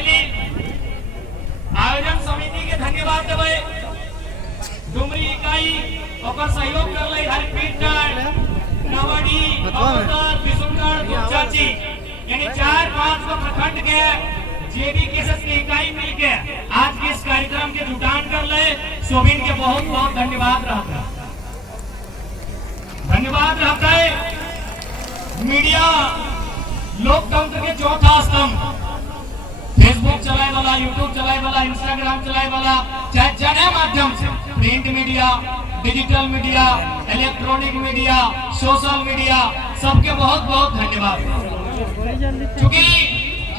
पहली आयोजन समिति के धन्यवाद देवे। डुमरी इकाई ओकर सहयोग करले हरपीट नवाड़ी बगोदर बिशुनगढ़ दुपचाची यानी 4-5 को प्रखंड के जेबी केसेस की इकाई मिलके आज के इस कार्यक्रम के जुटान कर ले। सोबिन के बहुत बहुत धन्यवाद रहता है। धन्यवाद रहता है मीडिया लोकतंत्र के चौथा स्तंभ। फेसबुक चलाए वाला, यूट्यूब चलाए वाला, इंस्टाग्राम चलाए वाला, चाहे जने माध्यम से print media, digital media, electronic media, social media, सबके बहुत बहुत धन्यवाद। क्योंकि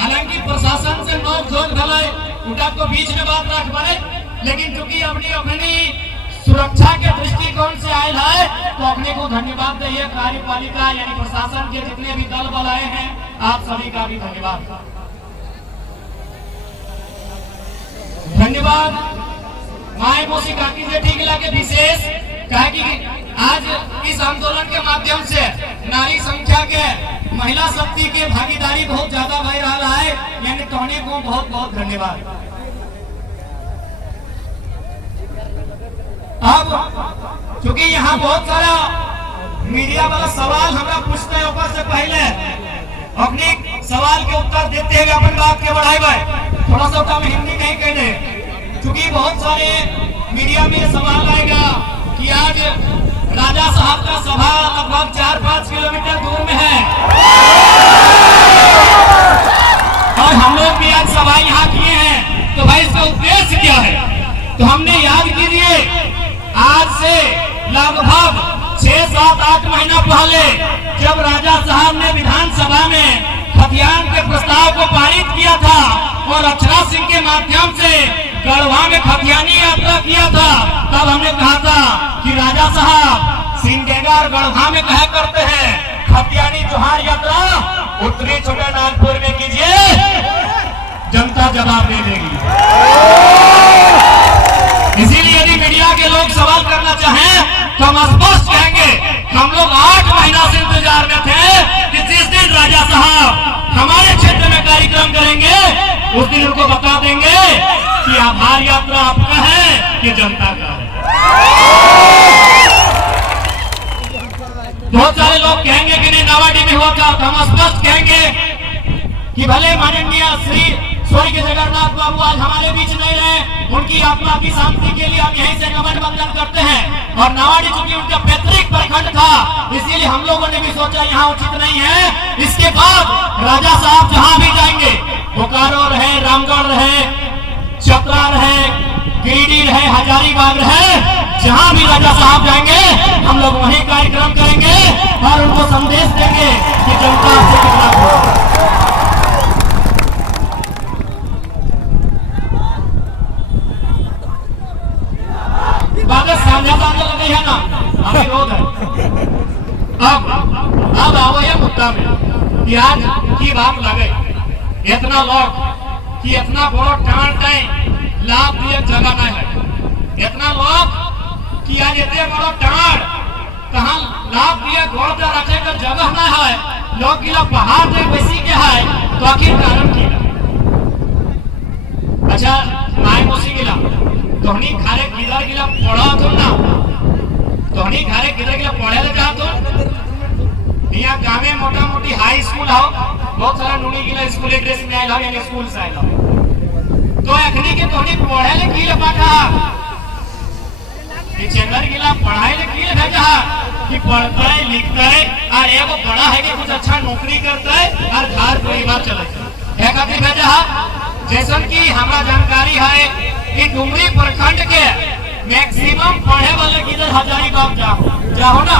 हालांकि प्रशासन से नोक झोंक ढले उठा को बीच में बात रख पड़े, लेकिन चूंकि अपनी सुरक्षा के दृष्टिकोण से आयल है तो अपने को धन्यवाद दे। कार्यपालिका यानी प्रशासन के जितने भी दल बल आए हैं, आप सभी का भी धन्यवाद। धन्यवाद माए मौसी काकी से ठीक लगे विशेष कहा कि आज इस आंदोलन के माध्यम से नारी संख्या के महिला शक्ति के भागीदारी बहुत ज्यादा बढ़ रहा है, यानी तोहने को बहुत बहुत धन्यवाद। अब क्योंकि यहाँ बहुत सारा मीडिया वाला सवाल हमरा पूछते हैं, ऊपर से पहले अपने सवाल के उत्तर देते हैं अपन बात के बढ़ाए। थोड़ा सा हम हिंदी नहीं कहने, क्योंकि बहुत सारे मीडिया में सवाल आएगा कि आज राजा साहब का सभा लगभग 4-5 किलोमीटर दूर में है और हम लोग भी आज सभा यहाँ किए हैं, तो भाई इसका उद्देश्य क्या है? तो हमने याद कीजिए आज से लगभग 6-7-8 महीना पहले जब राजा साहब ने विधानसभा में खतियान के प्रस्ताव को पारित किया था और अक्षरा सिंह के माध्यम से गढ़वा में खतियानी यात्रा किया था, तब हमने कहा था कि राजा साहब सिंहगेगा और गढ़वा में कहा करते हैं खतियानी जोहार यात्रा उत्तरी छोटे नागपुर में कीजिए, जनता जवाब दे देगी। इसीलिए यदि मीडिया के लोग सवाल करना चाहें तो हम स्पष्ट कहेंगे, हम लोग 8 महीना से इंतजार में थे कि जिस दिन राजा साहब हमारे क्षेत्र में कार्यक्रम करेंगे उस दिन उनको बता देंगे कि आभार यात्रा आपका है कि जनता का है। बहुत सारे लोग कहेंगे कि नहीं नावाडी में हुआ था, तो हम स्पष्ट कहेंगे कि भले माननीय श्री स्वर्गीय जगन्नाथ बाबू आज हमारे बीच नहीं रहे, उनकी आत्मा की शांति के लिए हम यहीं से नमन वंदन करते हैं। और नावाडी चूंकि उनका पैतृक प्रखंड था, इसीलिए हम लोगों ने भी सोचा यहाँ उचित नहीं है। इसके बाद राजा साहब जहाँ भी जाएंगे, बोकारो रहे, रामगढ़ रहे, चतरा रहे, गिरिडीह रहे, हजारीबाग रहे, जहाँ भी राजा साहब जाएंगे हम लोग वहीं कार्यक्रम करेंगे और उनको संदेश देंगे कि जनता आपसे कितना खुश है। लगे है ना, विरोध है। अब आओ ये मुद्दा में कि आज की बात लगे इतना लोग कि इतना बड़ा टांट है लाभ दिए जगह नहीं है, इतना लोग कि आज इतने बड़ा टांट कहाँ लाभ दिए गोड़ पे रखे का जगह नहीं है, लोग गिला पहाड़ पे बेसी के है, तो आखिर कारण की अच्छा माय मोसी गिला तोहनी खारे किधर गिला पढ़ा तो ना, तोहनी खारे किधर गिला पढ़े ले जा तो यहाँ गाँव में मोटा मोटी हाई स्कूल आओ, बहुत सारा नूनी गिला स्कूल ड्रेस में आया यानी स्कूल से आया, तो अखनी के तोहनी पढ़े ले गिला पाठा ये चंदर गिला पढ़ाई ले गिला भेजा कि पढ़ता है लिखता है और एगो बड़ा है कि कुछ अच्छा नौकरी करता है और घर परिवार चलाता है, है खातिर भेजा। जैसन की हमारा जानकारी है कि डुमरी प्रखंड के मैक्सिमम पढ़े वाले किधर हजारीबाग जाओ ना,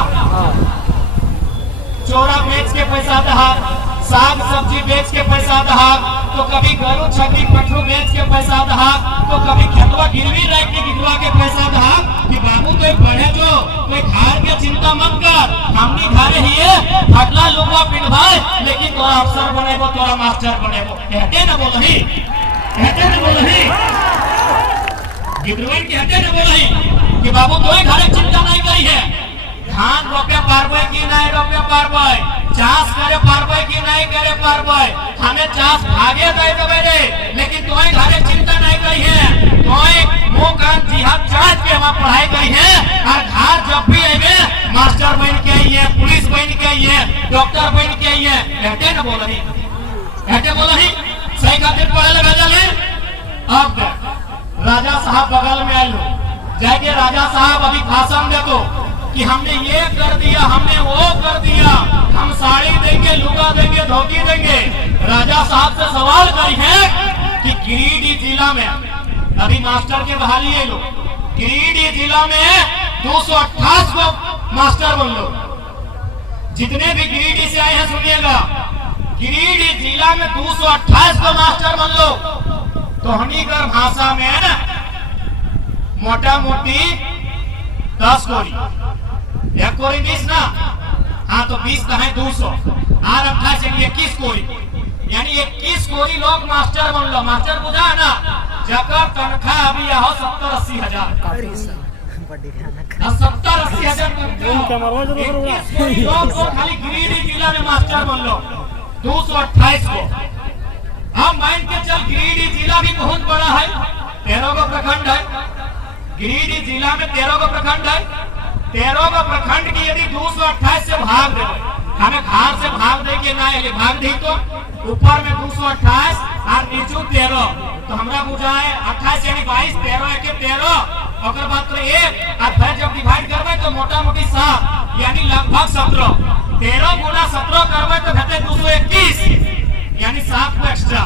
चोरा बेच के पैसा दहा, साग सब्जी बेच के पैसा दहा, तो कभी गरु छकरी पठरू बेच के पैसा दहा, तो कभी खेतवा गिरवी रख के गिरवा के पैसा दहा कि बाबू तो पढ़े जो कोई घर के चिंता मत कर, हमनी घर ही है फटला लुगवा पिंधवाए, लेकिन तोरा अफसर बनेबो, तोरा मास्टर बनेबो, कहते न बोलही, कहते न बोलही गिरवन के हटे न बोलही कि बाबू तो घर चिंता नहीं करी है, धान रोपे पारबे कि नहीं रोपे पारबे, चास करे पारबे कि नहीं करे पारबे, हमें चास भागे दे देबे रे, लेकिन तोय घरे चिंता नहीं करी है, तोय मुंह कान जिहाद चाट के हम पढ़ाई करी है, और घर जब भी आइबे मास्टर बन के आइए, पुलिस बन के आइए, डॉक्टर बन के आइए, कहते न बोलही, कहते बोलही सही खातिर पढ़े लगा जाले। अब राजा साहब बगल में आए, जाके राजा साहब अभी भाषण दे तो कि हमने ये कर दिया, हमने वो कर दिया, हम साड़ी देंगे, लुगा देंगे, धोती देंगे। राजा साहब से सवाल करी है कि गिरिडीह जिला में अभी मास्टर के बहाली है लोग, गिरिडीह जिला में 228 को मास्टर बन लो। जितने भी गिरिडीह से आए हैं सुनिएगा, गिरिडीह जिला में 228 को मास्टर बन लो। तो हनीकर भाषा में मोटा मोटी 10 कोरी, 1 कोरी 20 ना, हाँ तो 20 का है 200 और 28 21 कोरी, यानी 21 कोरी लोग मास्टर बन लो। मास्टर बुझा है ना, जकर तनख्वाह अभी आओ 70-80 हजार, 70-80 हजार लोग को खाली गिरिडीह जिला में मास्टर बन लो 228 को। हम मान के चल गिरिडीह जिला भी बहुत बड़ा है, 13 को प्रखंड है, गिरिडीह जिला में 13 को प्रखंड है, 13 को प्रखंड की यदि 228 से भाग दे, हमें घर से भाग दे के ना भाग दी तो ऊपर में 228 और नीचे 13, तो हमरा बुझाए 28 यानी 22, 13 के 13 और बाद तो 1 और फिर जब डिवाइड करबे तो मोटा मोटी 7 यानी लगभग 17, 13 गुना 17 करबे तो घटे 221 यानी 7 को एक्स्ट्रा।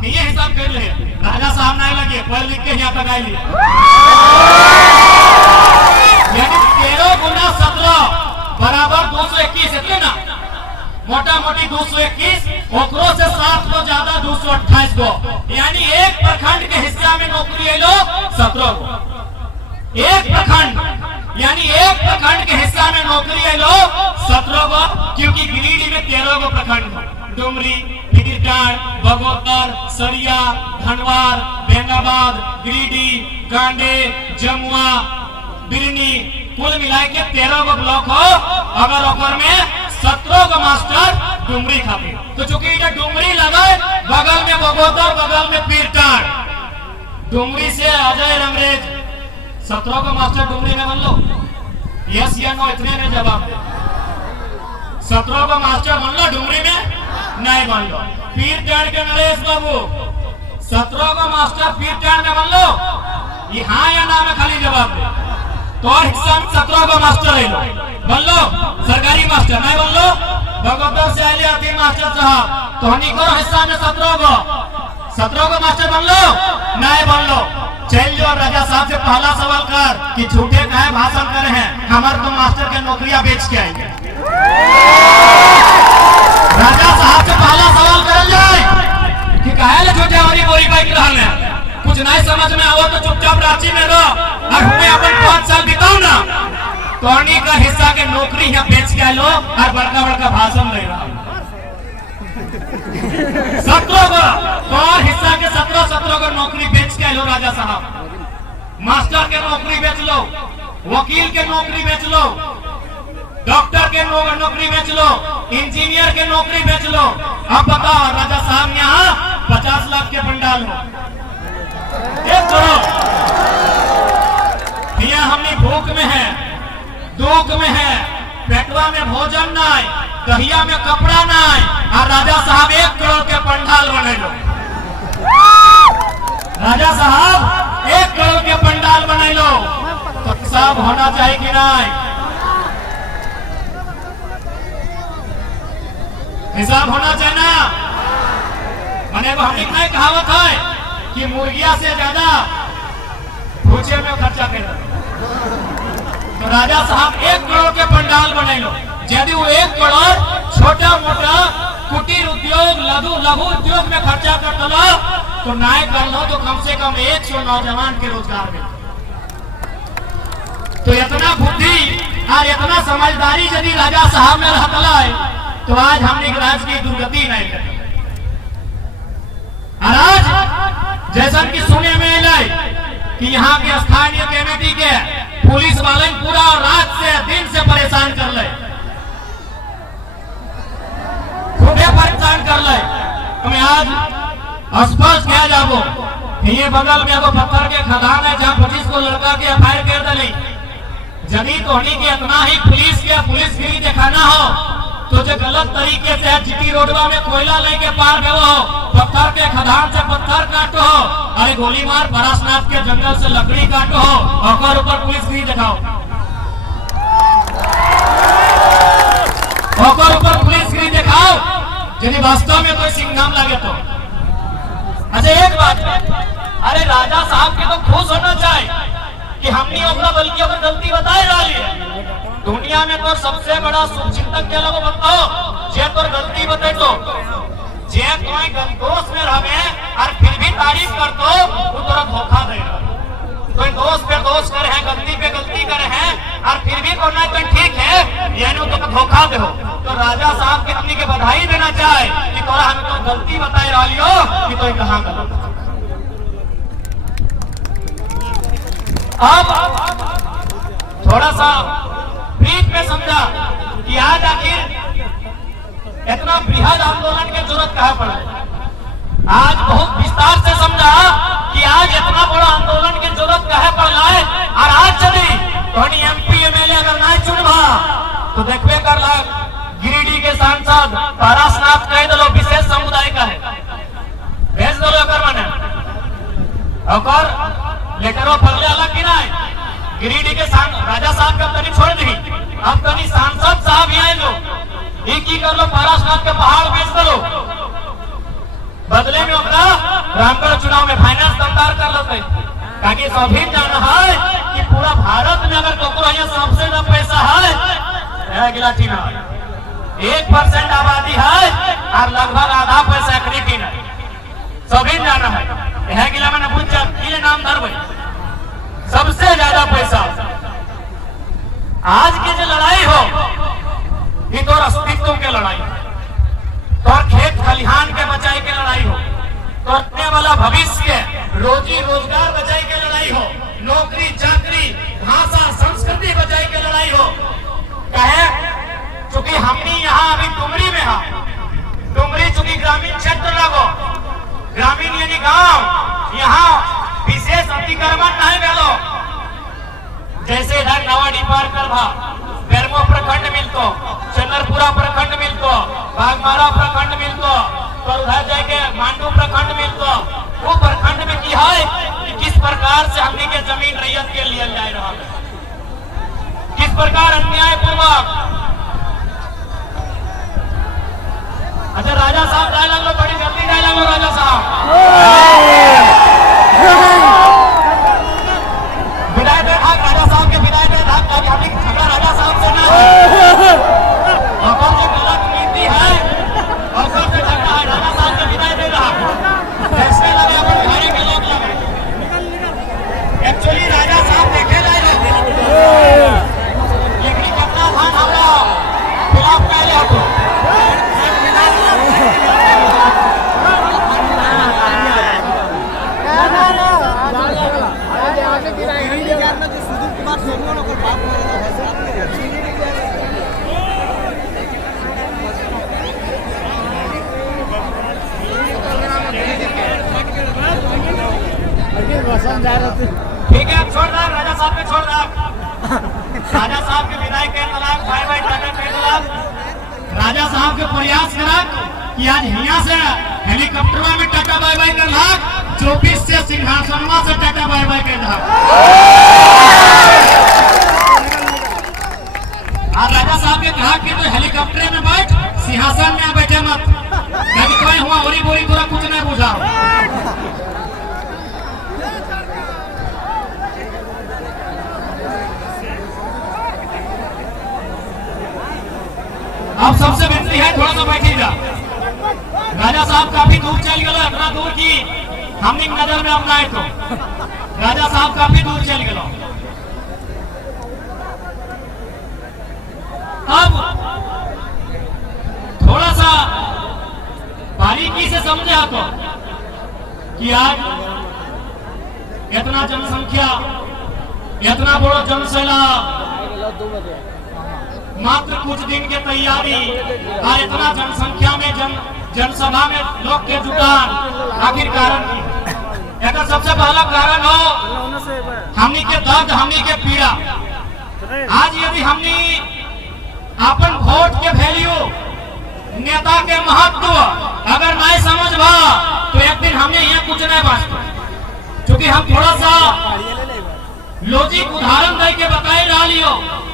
ये हिसाब कर ले, राजा साहब नहीं लगे पढ़ लिख के यहाँ तक आई, यानी 13 गुना 17 बराबर 221, इतने ना मोटा मोटी 221, ओकरो से 7 को ज्यादा 228 को, यानी एक प्रखंड के हिस्सा में नौकरी है लो 17 को, एक प्रखंड यानी एक प्रखंड के हिस्सा में नौकरी है लो 17 को, क्योंकि गिरिडीह में 13 को प्रखंड, डुमरी, फिकिरटांड, बगोदर, सरिया, धनवार, बेंगाबाद, गिरिडीह, गांडे, जमुआ, बिरनी, कुल मिला के 13 को ब्लॉक हो, अगर ओकर में 17 को मास्टर डुमरी खाते, तो चूंकि ये डुमरी लगा बगल में बगोदर, बगल में पीरटांड, डुमरी से अजय रंगरेज 17 को मास्टर डुमरी में बन लो, यस या नो इतने में जवाब दे। 17 को मास्टर बन लो, डुमरी में नहीं बन लो। पीरटांड के नरेश बाबू 17 को मास्टर पीरटांड में बन लो, ये हाँ या ना में खाली जवाब दे। तो हिस्सा में 17 को मास्टर है लो, बन लो सरकारी मास्टर नहीं बन लो, बगोदर से आए आती मास्टर साहब, तो हनी को हिस्सा में 17 को मास्टर बन लो, नहीं बन लो। चल जो राजा साहब से पहला सवाल कर कि झूठे कहे भाषण करे हैं, हमारे तो मास्टर के नौकरियां बेच के आएंगे। राजा साहब से पहला सवाल कर जाए कि कहे झूठे हरी बोरी बैठ रहा है, कुछ नहीं समझ में आओ तो चुपचाप रांची में रहो और हमें अपन 5 साल बिताओ ना, तो अन्य का हिस्सा के नौकरी यहाँ बेच के लो और बड़का बड़का भाषण ले रहा 17 को तो हिस्सा के 17 को नौकरी बेच के लो। राजा साहब मास्टर के नौकरी बेच लो, वकील के नौकरी बेच लो, डॉक्टर के नौकरी बेच लो, इंजीनियर के नौकरी बेच लो। अब बताओ राजा साहब यहाँ 50 लाख के पंडाल हो, 1 करोड़, यहाँ हमने भूख में है, दुख में है, पेटवा में भोजन नहीं, दहिया में कपड़ा नहीं, और राजा साहब 1 करोड़ के पंडाल बने लो। राजा साहब 1 करोड़ के पंडाल बने लो, तो हिसाब होना चाहिए कि नहीं? हिसाब होना चाहिए ना। मैंने हमने नहीं कहावत है कि मुर्गिया से ज्यादा भूचे में खर्चा कर, तो राजा साहब 1 करोड़ के पंडाल बने लो। यदि वो 1 करोड़ छोटा मोटा कुटीर उद्योग, लघु उद्योग में खर्चा कर लो, तो नाय कर लो तो कम से कम 100 नौजवान के रोजगार में। तो इतना बुद्धि और इतना समझदारी यदि राजा साहब में रहता है, तो आज हमने राज की दुर्गति नहीं कर। आज जैसा कि सुने में लाए कि यहाँ के स्थानीय कमेटी के पुलिस वाले पूरा रात से दिन से परेशान कर ले, में आज स्पष्ट किया जाबो कि ये बगल में एगो पत्थर के खदान है जहाँ 25 को लड़का के एफआईआर कर दली। यदि तोहनी के इतना ही पुलिसगिरी दिखाना हो तो जो गलत तरीके से जीटी रोडवा में कोयला लेके पार गए हो, पत्थर के खदान से पत्थर काटो हो, अरे गोली मार परासनाथ के जंगल से लकड़ी काटो हो और ऊपर पुलिसगिरी दिखाओ, और ऊपर पुलिसगिरी दिखाओ यदि वास्तव में कोई सिंघाम लगे तो। अच्छा एक बात है, अरे राजा साहब के तो खुश होना चाहिए कि हमने अपना बल्कि अगर गलती बताए रही है। दुनिया में तो सबसे बड़ा शुभचिंतक के लोगों बताओ जे तो गलती बते तो जे कोई दोष में रहे और फिर भी तारीफ कर दो वो तोरा धोखा दे। कोई दोष पे दोष करे हैं, गलती पे गलती करे हैं और फिर भी कोई ना ठीक है यानी तो धोखा दे हो। तो राजा साहब के हमने के बधाई देना चाहे कि तोरा हमें तो गलती बताए रही हो कि तो कहाँ गलत। अब थोड़ा सा ब्रीफ में समझा कि आज आखिर इतना बृहद आंदोलन की जरूरत कहाँ पड़ा। आज बहुत विस्तार से समझा कि आज इतना बड़ा आंदोलन की जरूरत कहाँ पड़ा है। और आज चली तो एमपी एमएलए अगर नहीं चुनवा तो देखबे कर ला गिरिडीह के सांसद पारसनाथ कह दलो विशेष समुदाय का है, भेज दलो अगर माने और लेकर वो पगले अलग की नहीं। गिरिडीह के राजा साहब का तनी छोड़ दी, अब तनी सांसद साहब यहाँ लो एक ही कर लो, पारसनाथ के पहाड़ बेच दो, बदले में अपना रामगढ़ चुनाव में फाइनेंस दमदार कर लेते। ताकि सभी जाना है कि पूरा भारत में अगर कपूर सबसे ज्यादा पैसा है गिलाटी में 1% आबादी है और लगभग आधा पैसा की नहीं, सभी जाना है यह गिला मैंने पूछ ये नाम धर सबसे ज्यादा पैसा। आज की जो लड़ाई हो ये तो अस्तित्व के लड़ाई, तो खेत खलिहान के बचाई के लड़ाई हो, तो आने वाला भविष्य के रोजी रोजगार बचाई के लड़ाई हो, नौकरी चाकरी भाषा संस्कृति बचाई के लड़ाई हो। कहे चूंकि हमने यहाँ अभी डुमरी में है, डुमरी चूंकि ग्रामीण क्षेत्र लगो, ग्रामीण यानी गांव, यहाँ विशेष अतिक्रमण नहीं भेलो। जैसे इधर नवाडी पार कर भा बेरमो प्रखंड मिलतो, चंद्रपुरा प्रखंड मिलतो, बागमारा प्रखंड मिलतो, तो उधर जाके मांडू प्रखंड मिलतो। वो प्रखंड में की है कि किस प्रकार से हमने के जमीन रैयत के लिए जा रहा है, किस प्रकार अन्याय पूर्वक। अच्छा राजा साहब डायलॉग लो, बड़ी जल्दी डायलॉग लो राजा साहब। विदाई दे भाग राजा साहब के, विदाई दे भाग ताकि हमने झगड़ा राजा साहब से ना और जो गलत नीति है और से झगड़ा है राजा साहब के विदाई दे रहा ऐसे लगे अपन घरे के लोग लगे। एक्चुअली राजा साहब देखे जाए लेकिन कितना धान हमरा खिलाफ पहले आपको ठीक है, अब छोड़ दो राजा साहब के, छोड़ दो राजा साहब के विदाई के तलाक भाई भाई टाटा के तलाक। राजा साहब के प्रयास करा कि आज यहाँ से हेलीकॉप्टर में टाटा बाय बाय कर लाख, 24 से सिंहासनमा से टाटा बाय बाय कर लाख। और राजा साहब के कहा कि तो हेलीकॉप्टर में बैठ, सिंहासन में बैठे मत, कोई हुआ होरी बोरी पूरा कुछ नहीं बुझा। अब सबसे बेहतरी है थोड़ा सा बैठी जा। राजा साहब काफी दूर चल गए, इतना दूर की हमने नजर में अपना है, तो राजा साहब काफी दूर चल गए। अब थोड़ा सा बारीकी से समझा तो कि आज इतना जनसंख्या, इतना बड़ा जनसैलाब, मात्र कुछ दिन के तैयारी और इतना जनसंख्या में जनसभा में लोग के जुटान आखिर कारण की एक सबसे पहला कारण हो हमनी के दर्द, हमनी के पीड़ा। आज यदि हमनी अपन वोट के वैल्यू, नेता के महत्व अगर नहीं समझबा तो एक दिन हमें यहाँ कुछ नहीं बचता। क्योंकि हम थोड़ा सा लॉजिक उदाहरण दे के बताई रहा लियो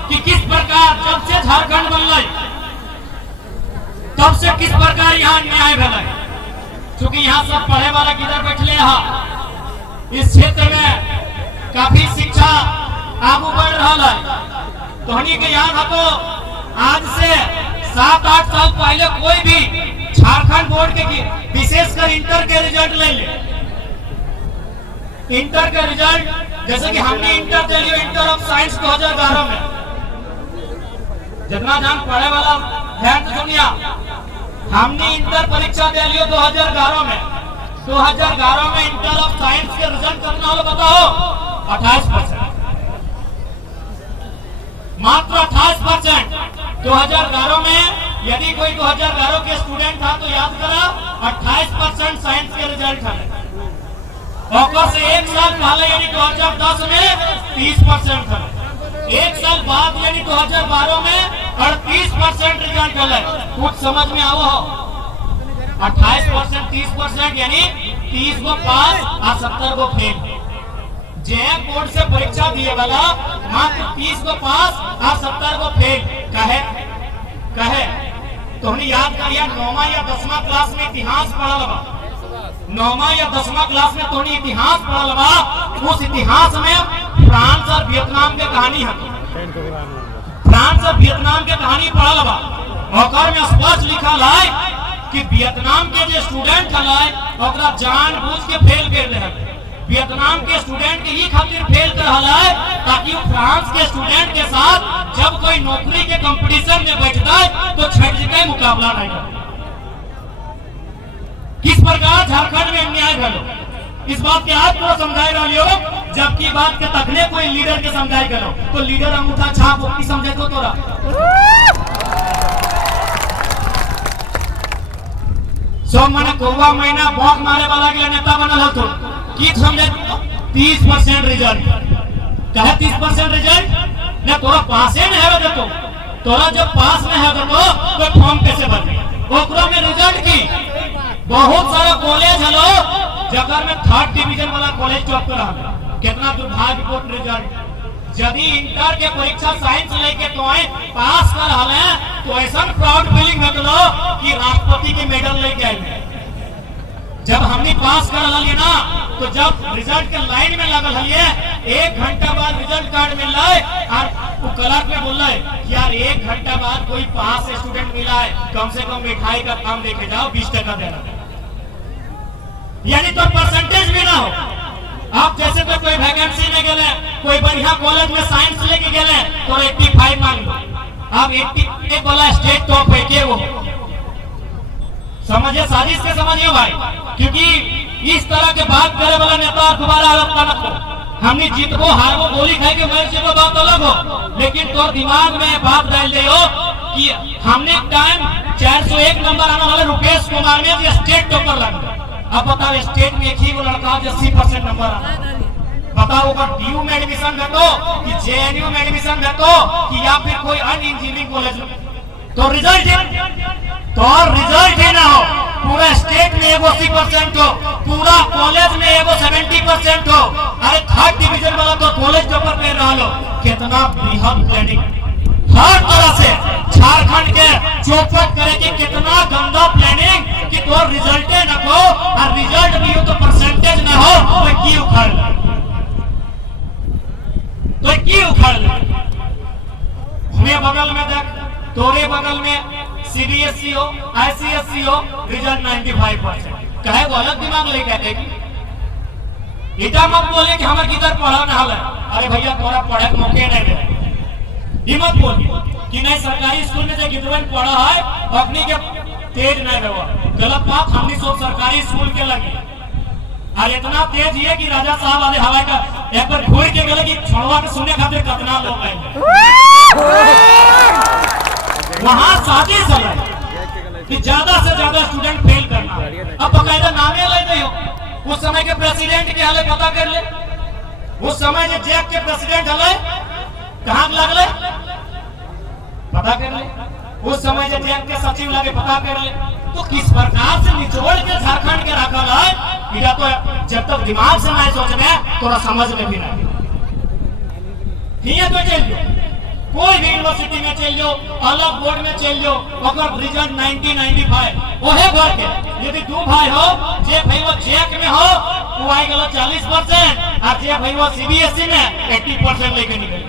कि किस प्रकार जब से झारखंड बनल तब से किस प्रकार यहाँ न्याय भेल। क्योंकि यहाँ सब पढ़े वाला किधर बैठले है, इस क्षेत्र में काफी शिक्षा आगू बढ़ रहा है। तो हनी के याद है तो आज से 7-8 साल पहले कोई भी झारखंड बोर्ड के विशेषकर इंटर के रिजल्ट ले ले, इंटर के रिजल्ट जैसे कि हमने इंटर दे लिया, इंटर ऑफ साइंस 2011 में। जितना जान पढ़े वाला ध्यान से सुनिया, हमने इंटर परीक्षा दे लिया 2011 में। 2011 में इंटर ऑफ साइंस के रिजल्ट कितना हो बताओ? 28%, मात्र 28%। 2011 में यदि कोई 2011 के स्टूडेंट था तो याद करा 28% साइंस के रिजल्ट है। और से एक साल पहले यानी 2010 में 30% था। एक साल बाद यानी 2012 में 38% रिजल्ट है। कुछ समझ में आओ? 28%, 30% यानी 30 को पास और 70 को फेल। जे बोर्ड से परीक्षा दिए वाला मात्र 30 को पास और 70 को फेल कहे तो हमने याद करिया 9वां या 10वां क्लास में इतिहास पढ़ल बा। 9वां या 10वां क्लास में तो इतिहास पढ़ल बा। उस इतिहास में फ्रांस और वियतनाम के कहानी है। फ्रांस और वियतनाम के कहानी पढ़ल बा। और में स्पष्ट लिखल है कि वियतनाम के जो स्टूडेंट है ओकरा जानबूझ के फेल कर रहे। वियतनाम के स्टूडेंट के ही खातिर फेल कर रहा है ताकि फ्रांस के स्टूडेंट के साथ जब कोई नौकरी के कंपटीशन में बैठता है तो छट के मुकाबला नहीं करता। किस प्रकार झारखंड में अन्याय करो, इस बात के आज पूरा समझाई रही हो। जबकि बात के तकने कोई लीडर के समझाई करो तो लीडर अंगूठा छाप की समझे तो तोरा सब मैंने कोवा महीना भौंक मारे वाला के नेता बनल हो तो की समझे 30% रिजल्ट कहे 30% रिजल्ट ने तोरा पासे नहीं है तो तोरा जब पास नहीं है तो फॉर्म कैसे भरे? ओकरो में रिजल्ट की बहुत सारा कॉलेज हेलो जगह में 3rd डिवीजन वाला कॉलेज टॉप कर रहा। कितना दुर्भाग्यपूर्ण रिजल्ट। यदि इंटर के परीक्षा साइंस लेके तो आए पास कर रहा है तो ऐसा प्राउड फीलिंग रखलो कि राष्ट्रपति के मेडल लेके आए। जब हमने पास कर रहा ना तो जब रिजल्ट के लाइन में लगल है 1 घंटा बाद रिजल्ट कार्ड मिल रहा है और वो क्लर्क में बोल रहा है कि यार 1 घंटा बाद कोई पास स्टूडेंट मिला है, कम से कम मिठाई का काम लेके जाओ 20 टका देना, यानी तो परसेंटेज भी ना हो। आप जैसे तो कोई वैकेंसी में गए, कोई बढ़िया कॉलेज में साइंस लेके गए तो 85 मांग लो, आप 80 वाला स्टेट टॉप है के वो समझिए, साजिश से समझिए भाई। क्योंकि इस तरह के बात करे वाला नेता दोबारा आरोप न करो। हमने जीतबो हारबो गोली खाए के मर जेबो बात अलग हो, लेकिन तो दिमाग में बात डाल दे हो कि हमने टाइम 401 नंबर आने वाले रुपेश कुमार में जो स्टेट टॉपर लगा। अब बताओ स्टेट में एक ही वो लड़का 80% नंबर आना, बताओ अगर डीयू में एडमिशन भेटो कि जेएनयू में एडमिशन भेटो कि या फिर कोई अन्य इंजीनियरिंग कॉलेज में, तो रिजल्ट ही ना हो। पूरा स्टेट में एगो 80% हो, पूरा कॉलेज में एगो 70% हो। अरे 3rd डिवीजन वाला तो कॉलेज टॉपर कर रहा लो। कितना बृहद प्लानिंग हर तरह से झारखंड के चौपट करे कि कितना गंदा प्लानिंग कि तो रिजल्ट न हो और रिजल्ट भी हो तो परसेंटेज ना हो तो की उखाड़ हमें बगल में देख, तोरे बगल में सीबीएसई हो, आईसीएसई हो, रिजल्ट 95%। कहे वो अलग दिमाग लेके आते कि इतना मत बोले कि हमारे किधर पढ़ा ना है। अरे भैया तोरा पढ़े के मौके नहीं दे, ये मत बोली कि नहीं सरकारी स्कूल में जो गिरवन पढ़ा है अपनी के तेज नहीं रहो। गलत बात। हमने सब सरकारी स्कूल के लगी और इतना तेज है कि राजा साहब वाले हवाई का एक बार घूर के गले कि छोड़वा के सुनने खातिर कितना लोग आए वहां साजिश है कि ज्यादा से ज्यादा स्टूडेंट फेल अब बकायदा नामे लेते हो। उस समय के प्रेसिडेंट के हाले पता कर ले, उस समय जो जैक के प्रेसिडेंट हले कहां लगले पता कर ले, उस समय जो जैक के सचिव लगे पता कर ले। तो किस प्रकार से निचोड़ के झारखंड के रखल है, इधर तो जब तक दिमाग से नहीं सोचने थोड़ा समझ में भी नहीं। तो चल जाओ कोई भी यूनिवर्सिटी में चल जाओ, अलग बोर्ड में चल जाओ, ओकर रिजल्ट 1995 ओहे घर के यदि दो भाई हो, जे भाई वो जैक में हो वो आई गलो 40% और जे भाई वो सीबीएसई में 80% लेके निकल।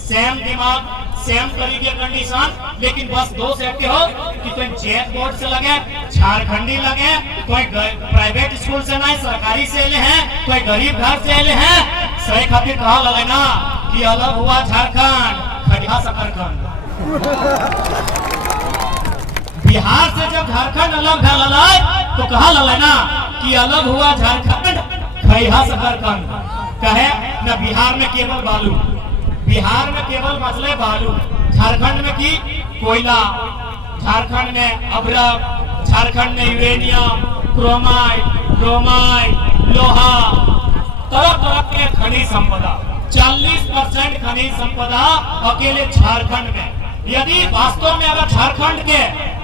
सेम दिमाग सेम तरीके कंडीशन, लेकिन बस दो सेफ्टी हो कि कोई जैक बोर्ड से लगे, झारखंडी लगे, कोई प्राइवेट स्कूल से नहीं सरकारी से ले हैं, कोई गरीब घर से ले हैं। सही खातिर कहा लगे ना कि अलग हुआ झारखंड खड़िया सकरखंड। बिहार से जब झारखंड अलग भल तो कहा लगे ना कि अलग हुआ झारखंड खड़िया सकरखंड। कहे न बिहार में केवल बालू, बिहार में केवल मसले बालू, झारखंड में की कोयला, झारखंड में अभ्रक, झारखंड में यूरेनियम, क्रोमाइट, लोहा, तरह तरह के खनिज संपदा, 40% खनिज संपदा अकेले झारखंड में। यदि वास्तव में अगर झारखंड के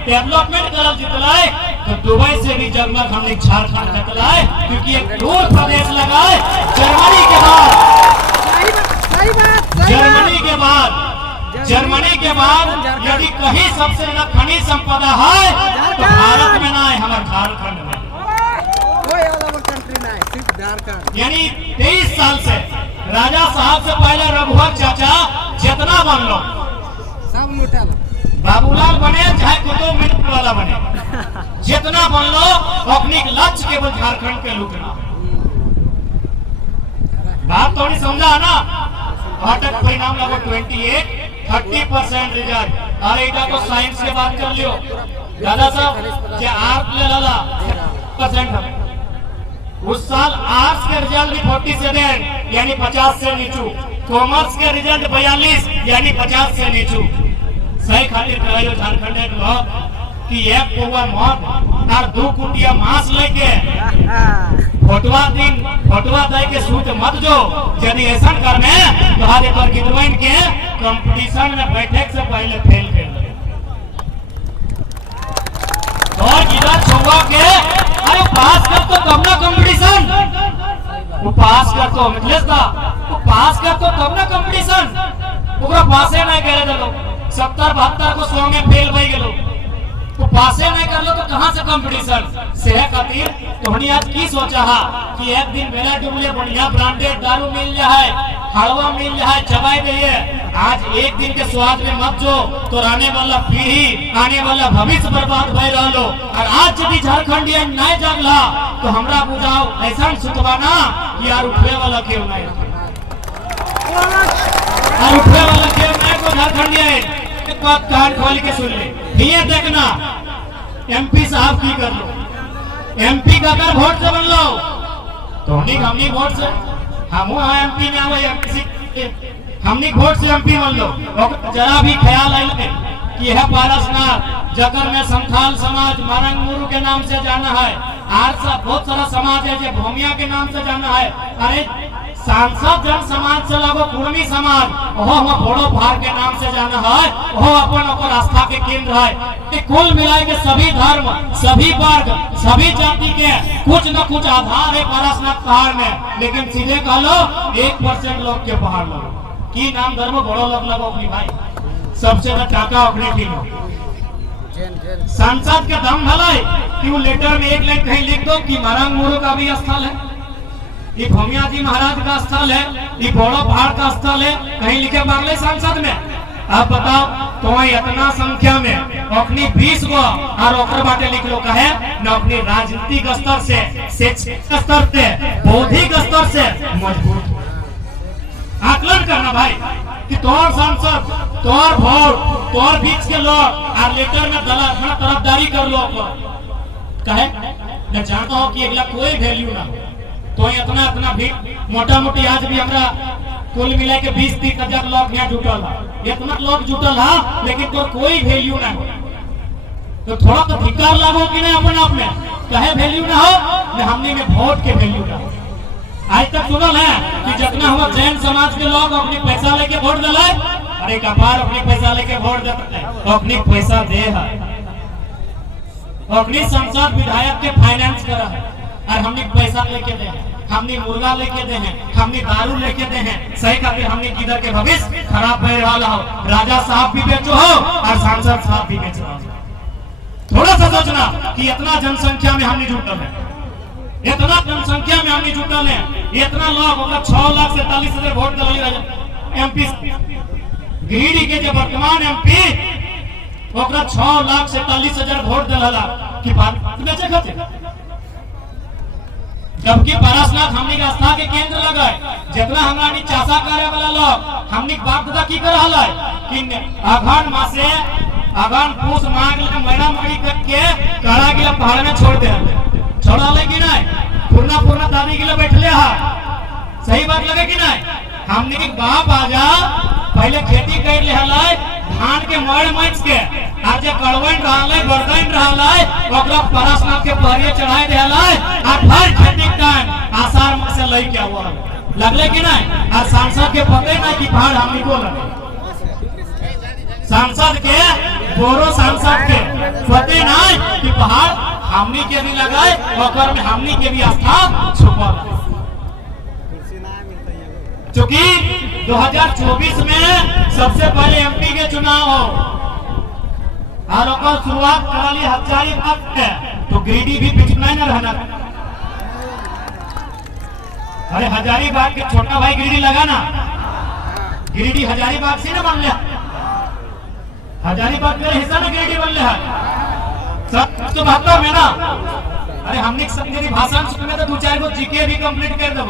डेवलपमेंट करल जितलाए तो दुबई से भी जगमग हम लोग झारखंड जितलाए, क्योंकि एक दूर प्रदेश लगा है जर्मनी के बाद यदि कहीं सबसे ज्यादा खनिज संपदा है तो भारत में ना है, हमारे झारखंड में। यानी 23 साल से राजा साहब से पहले रघुवर चाचा जितना बन लो सब लूटा लो, बाबूलाल बने चाहे कुतुब मीनार वाला बने, जितना बन लो अपनी लक्ष्य केवल झारखंड के लूटना। बात थोड़ी समझा ना। घटक परिणाम लगो 30% रिजल्ट। अरे इधर तो साइंस के बात कर लियो दादा साहब, जे आर्ट ले लाला 50% उस साल आर्ट्स के रिजल्ट भी 47 यानी 50 से नीचू, कॉमर्स के रिजल्ट 42 यानी 50 से नीचू। सही खातिर कहो झारखंड के लोग कि एक पौवा मौत और 2 कुटिया मांस लेके फोटवा दे के सूट मत जो। यदि ऐसा करने तो हर एक गिरवाइन के कंपटीशन में बैठे से पहले फेल कर दे। और इधर छुआ के अरे पास कर तो तब ना कंपटीशन, वो पास कर तो मिथलेश दा वो पास कर तो तब ना कंपटीशन, ओकरा पासे नहीं करे दलो 70-72 को 100 में फेल भई गेलो, तो पासे नहीं कर लो तो कहां से कंपटीशन। सेह खातिर तोहनी आज की सोचा है कि एक दिन बेला डुबले बढ़िया ब्रांडेड दारू मिल जाए, हलवा मिल जाए, चबाई दे। आज एक दिन के स्वाद में मत जो, तो आने वाला पीढ़ी आने वाला भविष्य बर्बाद भय रहो। और आज यदि झारखंडिया नहीं जागला तो हमरा बुझाओ ऐसा सुतवा ना यार उठे वाला क्यों नहीं, और उठे वाला क्यों नहीं को झारखंडिया एक बात कान खोल के सुन ले। ये देखना एमपी साहब की कर लो, एमपी का अगर वोट से बन लो तो हमनी वोट से हम एमपी में आवे, हमनी वोट से एमपी बन लो। जरा भी ख्याल आए कि यह पारसनाथ जगर में संथाल समाज मारंग मुरु के नाम से जाना है, आरसा बहुत सारा समाज है जो भूमिया के नाम से जाना है। अरे सांसद जन समाज से लगो कुर्मी समाज हम बोड़ो भार के नाम से जाना है, वो अपन आस्था के केंद्र है। कि कुल मिलाए के सभी धर्म, सभी वर्ग, सभी जाति के कुछ न कुछ आधार है पारसनाथ पहाड़ में। लेकिन सीधे कह लो 1% लोग के पहाड़ लोग की नाम धर्म बड़ो लोग लगो अपनी भाई, सबसे ज्यादा टाका अपने की लोग। सांसद के दम भला कि वो लेटर में एक लाइन कहीं लिख दो कि मारंग मुरु का भी स्थल है, ये भूमिया जी महाराज का स्थल है, ये बोड़ो पहाड़ का स्थल है, कहीं लिखे बांग्ले सांसद में। अब बताओ तो इतना संख्या में अपनी 20 को और ओकर बाटे लिख लो कहे न अपनी राजनीतिक स्तर से, शैक्षिक स्तर से, बौद्धिक स्तर से मजबूत आकलन करना भाई कि तोर सांसद, तोर वोट, तोर बीच के लोग और लेटर में दला तरफदारी कर लो कहे न जानता हो कि अगला कोई वैल्यू ना हो। तो इतना भी मोटा मोटी आज भी हमरा कुल मिला के 20-30 हजार लोग यहाँ जुटल है, इतना लोग जुटल है लेकिन तो कोई वैल्यू ना हो। तो थोड़ा तो धिक्कार लागो कि नहीं अपन आप में, कहे वैल्यू ना हो, हमने में वोट के वैल्यू ना हो। आज तक सुनल है कि जितना हुआ जैन समाज के लोग अपनी पैसा लेके वोट दिलाए, अरे कपार अपनी पैसा लेके वोट देते हैं, अपनी पैसा दे है, अपनी संसद विधायक के फाइनेंस कर है, और हमने पैसा लेके दे हैं, हमने मुर्गा लेके दे हैं, हमने दारू लेके दे हैं, सही कहते हमने किधर के भविष्य खराब हो रहा हो, राजा साहब भी बेचो हो और सांसद साहब भी बेचो हो। थोड़ा सा सोचना कि इतना जनसंख्या में हमने जुटल है, इतना जनसंख्या में हमने जुटल है, इतना लोग मतलब 6,47,000 वोट दिलाई एमपी गिरिडीह के जो वर्तमान एमपी ओकरा 6,47,000 वोट दिला कि बात बेचे खाते, जबकि पारसनाथ हमनी के आस्था के केंद्र लगे, जितना हमारी चासा करे वाला लोग हमनी बाप दादा की कर रहल है कि अगहन मासे अगहन पूस मांग ले मैरा मारी करके करा के पहाड़ में छोड़ दे, छोड़ा ले कि नहीं, पूर्णा दादी के लिए बैठले है, सही बात लगे कि नहीं। हमने के बाप आजा पहले खेती कर ले हलाय धान के मड़ मच के, आज जे कड़वन रहले बरदैन रहले ओकरा पारसनाथ के पहरिए चढ़ाए दे हलाय, आ हर खेती टाइम आषाढ़ मास से लई के आवा लगले कि नहीं। आ सांसद के पते नहीं कि पहाड़ हमनी को लगे, सांसद के बोरो सांसद के पते नहीं कि पहाड़ हमनी के भी लगाए, ओकर में हमनी के भी आस्था छुपल। क्योंकि 2024 में सबसे पहले एमपी के चुनाव हो और ओकर शुरुआत कराली हजारीबाग से, तो गिरिडीह भी बीच में न रहना। अरे हजारीबाग के छोटा भाई गिरिडीह लगा ना, गिरिडीह हजारीबाग से न बन लिया, हजारीबाग का हिस्सा ना गिरिडीह बन लिया 1972 में ना। अरे हमने संगरी भाषण सुनने तो 2-4 गो जीके भी कंप्लीट कर दो।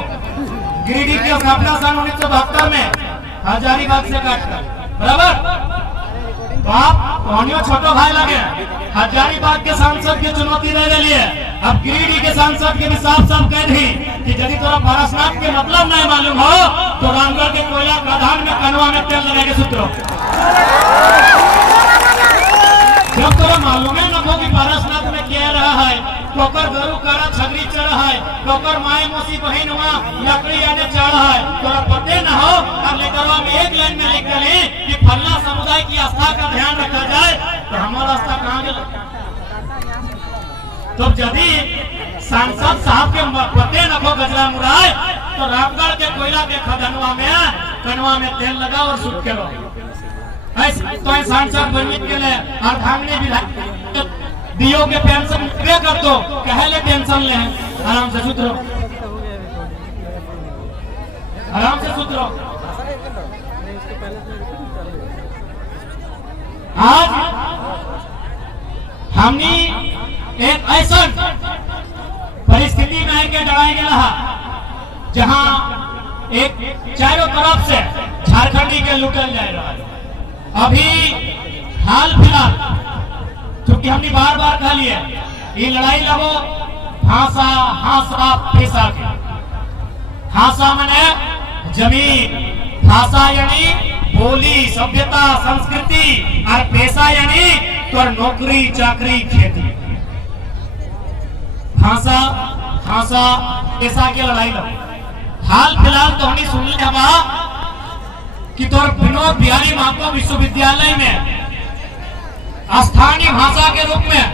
गिरिडीह की स्थापना सन 1972 में हजारीबाग से काटकर, बराबर बाप कौनियो छोटो भाई लगे हजारीबाग के सांसद के चुनौती दे लिए। अब गिरिडीह के सांसद के भी साफ कह दी कि यदि तोरा पारसनाथ के मतलब नहीं मालूम हो तो रामगढ़ के कोयला खदान में कनवा में तेल लगा के सुतरो। जब तोरा मालूम है ना हो कि पारसनाथ में क्या रहा है, कोकर गरु कारा छगरी चढ़ा है, कोकर माए मौसी बहन हुआ लकड़ी आने चढ़ा है, तोरा पते न हो और लेकरवा में एक लाइन में लिख ले कि फलना समुदाय की आस्था का ध्यान रखा जाए, तो हमारा आस्था कहाँ गया। तो यदि सांसद साहब के पते न हो गजरा मुराय, तो रामगढ़ के कोयला के खदानवा में कनवा में तेल लगा और सूख के रहो। तो सांसद बनने के लिए अर्धांगिनी विधायक दियो के पेंशन पे कर दो, कहले टेंशन ले आराम से सुधरो, आराम से सुधरो। आज हमने एक ऐसा परिस्थिति में आके डराए गया जहां एक चारों तरफ से झारखंडी के लूटल जा रहा है। अभी हाल फिलहाल क्योंकि हमने बार कह लिया ये लड़ाई लगो भाषा हासा पेशा के। भाषा माने जमीन, भाषा यानी बोली सभ्यता संस्कृति, और पेशा यानी तो नौकरी चाकरी खेती। भाषा पेशा के लड़ाई लगो। हाल फिलहाल तो हमने सुन लिया कि तोर विनोद बिहारी महतो विश्वविद्यालय में स्थानीय भाषा के रूप में